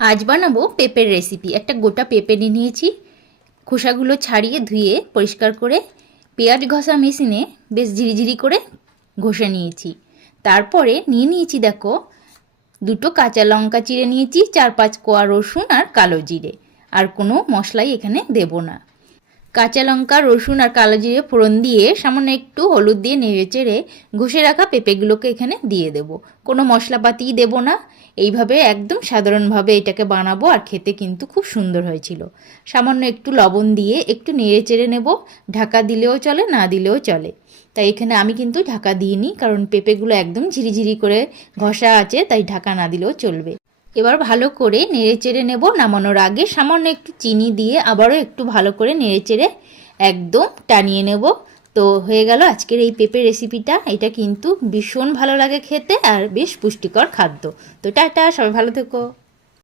আজ বানাবো পেঁপের রেসিপি। একটা গোটা পেঁপে নিয়ে নিয়েছি, খোসাগুলো ছাড়িয়ে ধুয়ে পরিষ্কার করে পেঁয়াজ ঘষা মেশিনে বেশ ঝিরিঝিরি করে ঘষে নিয়েছি। তারপরে নিয়ে নিয়েছি দেখো দুটো কাঁচা লঙ্কা চিড়ে নিয়েছি, 4-5 কোয়া রসুন আর কালো জিরে। আর কোনো মশলাই এখানে দেব না। কাঁচা লঙ্কা, রসুন আর কালো জিরে ফোড়ন দিয়ে সামান্য একটু হলুদ দিয়ে নেড়ে চেড়ে ঘষে রাখা পেঁপেগুলোকে এখানে দিয়ে দেব। কোনো মশলাপাতিই দেব না। এইভাবে একদম সাধারণভাবে এটাকে বানাবো, আর খেতে কিন্তু খুব সুন্দর হয়েছিল। সামান্য একটু লবণ দিয়ে একটু নেড়ে চেড়ে নেব। ঢাকা দিলেও চলে, না দিলেও চলে। তাই এখানে আমি কিন্তু ঢাকা দিইনি, কারণ পেঁপেগুলো একদম ঝিরিঝিরি করে ঘষা আছে, তাই ঢাকা না দিলেও চলবে। এবার ভালো করে নেড়েচেড়ে নেব। নামানোর আগে সামান্য একটু চিনি দিয়ে আবারও একটু ভালো করে নেড়েচেড়ে একদম টানিয়ে নেব। তো হয়ে গেল আজকের এই পেঁপে রেসিপিটা। এটা কিন্তু ভীষণ ভালো লাগে খেতে আর বেশ পুষ্টিকর খাদ্য। তো টাটা, সবাই ভালো থেকো।